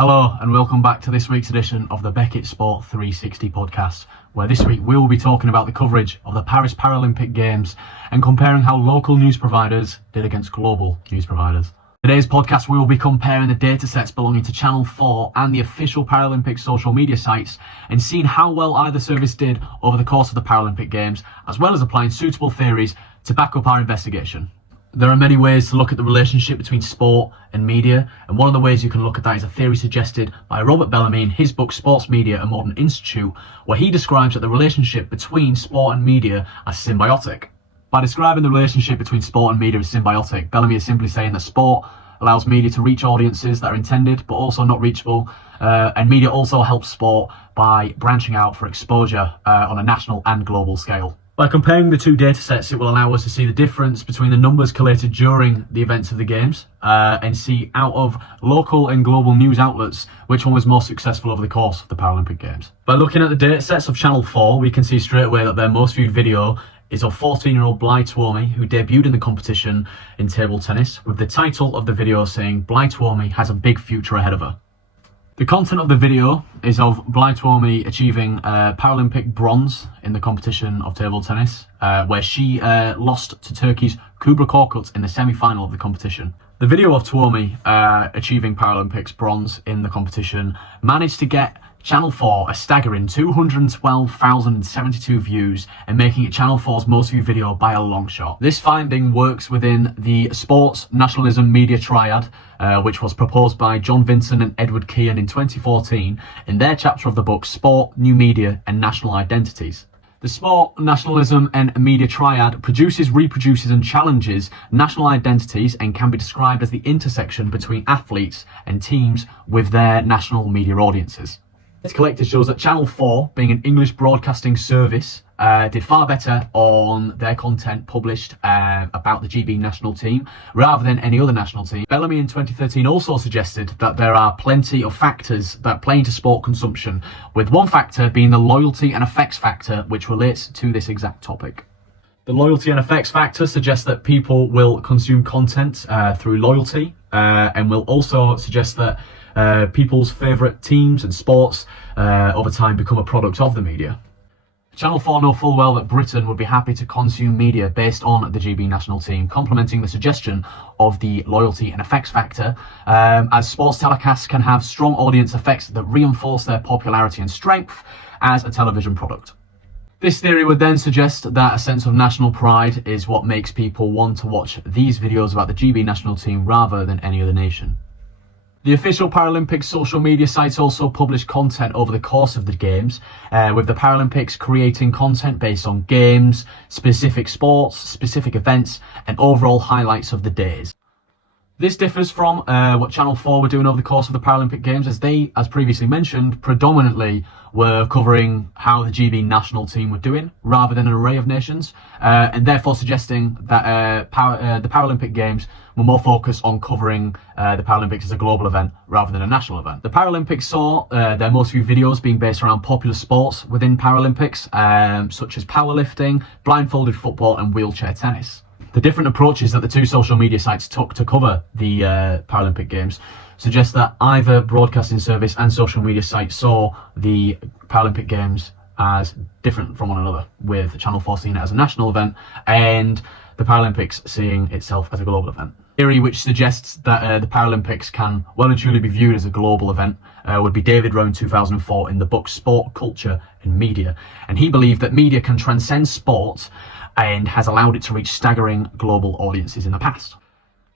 Hello and welcome back to this week's edition of the Beckett Sport 360 podcast, where this week we'll be talking about the coverage of the Paris Paralympic Games and comparing how local news providers did against global news providers. Today's podcast we will be comparing the datasets belonging to Channel 4 and the official Paralympic social media sites and seeing how well either service did over the course of the Paralympic Games, as well as applying suitable theories to back up our investigation. There are many ways to look at the relationship between sport and media, and one of the ways you can look at that is a theory suggested by Robert Bellamy in his book Sports Media, a Modern Institute, where he describes that the relationship between sport and media as symbiotic. By describing the relationship between sport and media as symbiotic, Bellamy is simply saying that sport allows media to reach audiences that are intended but also not reachable, and media also helps sport by branching out for exposure on a national and global scale. By comparing the two datasets, it will allow us to see the difference between the numbers collated during the events of the Games and see out of local and global news outlets which one was more successful over the course of the Paralympic Games. By looking at the datasets of Channel 4, we can see straight away that their most viewed video is of 14-year-old Blythe Twomey, who debuted in the competition in table tennis, with the title of the video saying Blythe Twomey has a big future ahead of her. The content of the video is of Blythe Twomey achieving Paralympic bronze in the competition of table tennis, where she lost to Turkey's Kubra Korkut in the semi-final of the competition. The video of Twomey achieving Paralympics bronze in the competition managed to get Channel 4 a staggering 212,072 views and making it Channel 4's most viewed video by a long shot. This finding works within the sports nationalism media triad, which was proposed by John Vinson and Edward Kean in 2014 in their chapter of the book Sport, New Media and National Identities. The sport, nationalism and media triad produces, reproduces and challenges national identities and can be described as the intersection between athletes and teams with their national media audiences. This collector shows that Channel 4, being an English broadcasting service, did far better on their content published about the GB national team rather than any other national team. Bellamy in 2013 also suggested that there are plenty of factors that play into sport consumption, with one factor being the loyalty and effects factor, which relates to this exact topic. The loyalty and effects factor suggests that people will consume content through loyalty and will also suggest that people's favourite teams and sports over time become a product of the media. Channel 4 know full well that Britain would be happy to consume media based on the GB national team, complementing the suggestion of the loyalty and effects factor, as sports telecasts can have strong audience effects that reinforce their popularity and strength as a television product. This theory would then suggest that a sense of national pride is what makes people want to watch these videos about the GB national team rather than any other nation. The official Paralympic social media sites also publish content over the course of the Games, with the Paralympics creating content based on games, specific sports, specific events, and overall highlights of the days. This differs from what Channel 4 were doing over the course of the Paralympic Games, as they, as previously mentioned, predominantly were covering how the GB national team were doing, rather than an array of nations, and therefore suggesting that the Paralympic Games were more focused on covering the Paralympics as a global event rather than a national event. The Paralympics saw their most viewed videos being based around popular sports within Paralympics, such as powerlifting, blindfolded football and wheelchair tennis. The different approaches that the two social media sites took to cover the Paralympic Games suggest that either broadcasting service and social media site saw the Paralympic Games as different from one another, with Channel 4 seeing it as a national event and the Paralympics seeing itself as a global event. Theory which suggests that the Paralympics can well and truly be viewed as a global event would be David Rowe in 2004 in the book Sport, Culture and Media, and he believed that media can transcend sport and has allowed it to reach staggering global audiences in the past.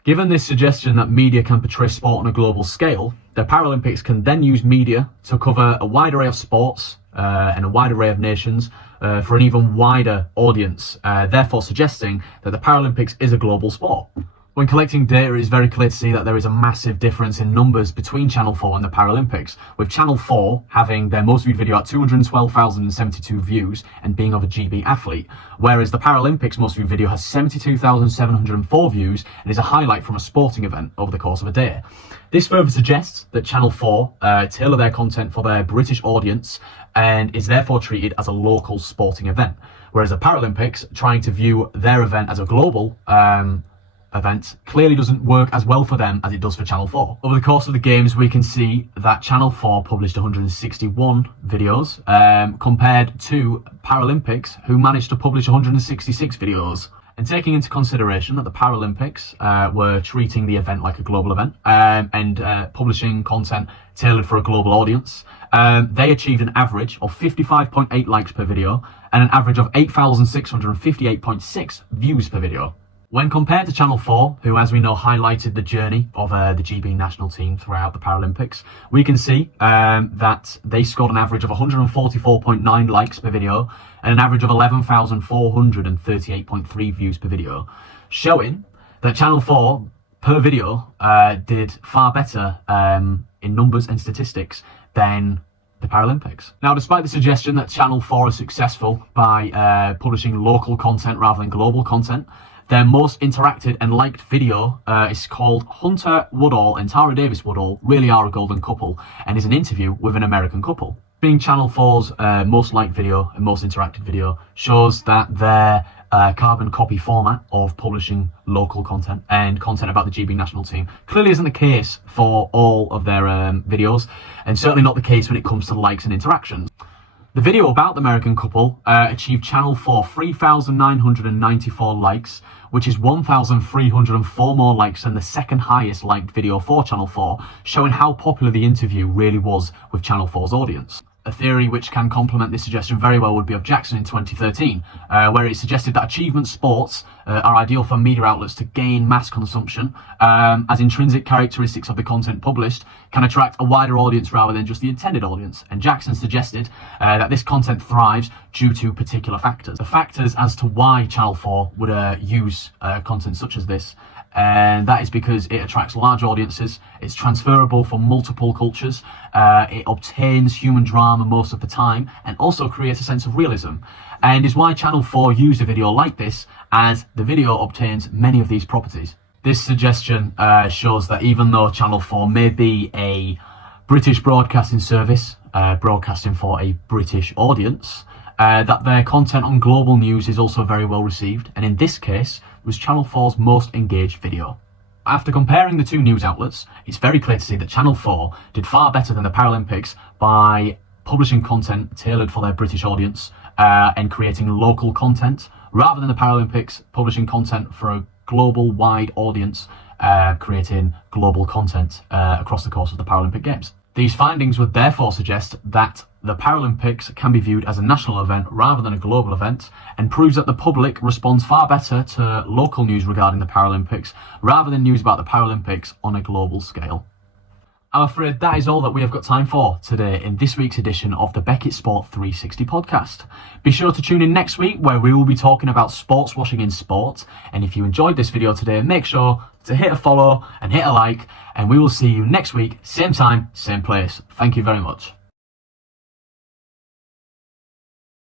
Given this suggestion that media can portray sport on a global scale, the Paralympics can then use media to cover a wide array of sports and a wide array of nations for an even wider audience, therefore suggesting that the Paralympics is a global sport. When collecting data, it is very clear to see that there is a massive difference in numbers between Channel 4 and the Paralympics, with Channel 4 having their most viewed video at 212,072 views and being of a GB athlete, whereas the Paralympics most viewed video has 72,704 views and is a highlight from a sporting event over the course of a day. This further suggests that Channel 4 tailor their content for their British audience and is therefore treated as a local sporting event, whereas the Paralympics, trying to view their event as a global event clearly doesn't work as well for them as it does for Channel 4. Over the course of the games, we can see that Channel 4 published 161 videos compared to Paralympics, who managed to publish 166 videos. And taking into consideration that the Paralympics were treating the event like a global event and publishing content tailored for a global audience, they achieved an average of 55.8 likes per video and an average of 8,658.6 views per video. When compared to Channel 4, who, as we know, highlighted the journey of the GB national team throughout the Paralympics, we can see that they scored an average of 144.9 likes per video and an average of 11,438.3 views per video, showing that Channel 4 per video did far better in numbers and statistics than the Paralympics. Now, despite the suggestion that Channel 4 is successful by publishing local content rather than global content, their most interacted and liked video is called Hunter Woodall and Tara Davis Woodall Really Are a Golden Couple, and is an interview with an American couple. Being Channel 4's most liked video and most interactive video shows that their carbon copy format of publishing local content and content about the GB national team clearly isn't the case for all of their videos, and certainly not the case when it comes to likes and interactions. The video about the American couple achieved Channel 4 3,994 likes, which is 1,304 more likes than the second highest liked video for Channel 4, showing how popular the interview really was with Channel 4's audience. A theory which can complement this suggestion very well would be of Jackson in 2013, where it suggested that achievement sports are ideal for media outlets to gain mass consumption, as intrinsic characteristics of the content published can attract a wider audience rather than just the intended audience. And Jackson suggested that this content thrives due to particular factors. The factors as to why Channel 4 would use content such as this, and that is because it attracts large audiences, it's transferable from multiple cultures, it obtains human drama most of the time, and also creates a sense of realism, and is why Channel 4 used a video like this, as the video obtains many of these properties. This suggestion shows that even though Channel 4 may be a British broadcasting service, broadcasting for a British audience, that their content on global news is also very well received, and in this case was Channel 4's most engaged video. After comparing the two news outlets, it's very clear to see that Channel 4 did far better than the Paralympics by publishing content tailored for their British audience and creating local content, rather than the Paralympics publishing content for a global wide audience, creating global content across the course of the Paralympic Games. These findings would therefore suggest that the Paralympics can be viewed as a national event rather than a global event, and proves that the public responds far better to local news regarding the Paralympics rather than news about the Paralympics on a global scale. I'm afraid that is all that we have got time for today in this week's edition of the Beckett Sport 360 podcast. Be sure to tune in next week, where we will be talking about sports washing in sport. And if you enjoyed this video today, make sure to hit a follow and hit a like, and we will see you next week, same time, same place. Thank you very much.